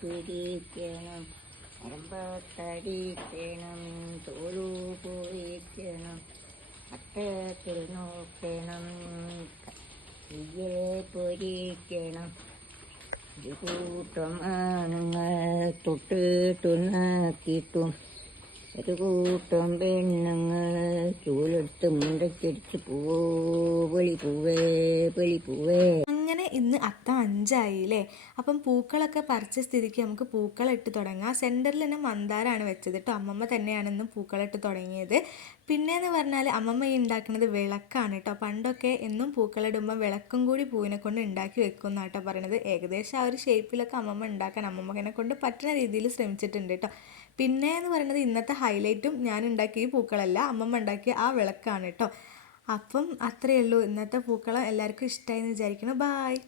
പിടിക്കണം അരമ്പത്തടിക്കണം തോലു പൊഴിക്കണം അട്ടത്തിൽ നോക്കണം കയ്യെ പൊരിക്കണം ഒരു കൂട്ടം ആണുങ്ങൾ തൊട്ടിട്ടും നാക്കിയിട്ടും ഒരു കൂട്ടം പെണ്ണുങ്ങൾ ചൂലെടുത്ത് മുണ്ടച്ചടിച്ച് പൂവോ പൊളിപ്പൂവേ പൊളിപ്പൂവേ. അങ്ങനെ ഇന്ന് അത്തം 5 ആയില്ലേ. അപ്പം പൂക്കളൊക്കെ പറിച്ച സ്ഥിതിക്ക് നമുക്ക് പൂക്കളിട്ട് തുടങ്ങാം. സെൻറ്ററിൽ തന്നെ മന്ദാരമാണ് വെച്ചത് കേട്ടോ. അമ്മമ്മ തന്നെയാണ് ഇന്നും പൂക്കളിട്ട് തുടങ്ങിയത്. പിന്നെയെന്ന് പറഞ്ഞാൽ അമ്മമ്മ ഈ ഉണ്ടാക്കുന്നത് വിളക്കാണ് കേട്ടോ. പണ്ടൊക്കെ എന്നും പൂക്കളിടുമ്പോൾ വിളക്കും കൂടി പൂവിനെ കൊണ്ട് ഉണ്ടാക്കി വെക്കും എന്നാണ് കേട്ടോ പറയണത്. ഏകദേശം ആ ഒരു ഷേപ്പിലൊക്കെ അമ്മമ്മ ഉണ്ടാക്കാൻ അമ്മമ്മനെ കൊണ്ട് പറ്റുന്ന രീതിയിൽ ശ്രമിച്ചിട്ടുണ്ട് കേട്ടോ. പിന്നെ എന്ന് പറയുന്നത് ഇന്നത്തെ ഹൈലൈറ്റും ഞാൻ ഉണ്ടാക്കിയ ഈ പൂക്കളല്ല, അമ്മമ്മ ഉണ്ടാക്കിയ ആ വിളക്കാണ് കേട്ടോ. അപ്പം അത്രയേ ഉള്ളൂ. ഇന്നത്തെ പൂക്കളം എല്ലാവർക്കും ഇഷ്ടമായി എന്ന് വിചാരിക്കണം. ബായ്.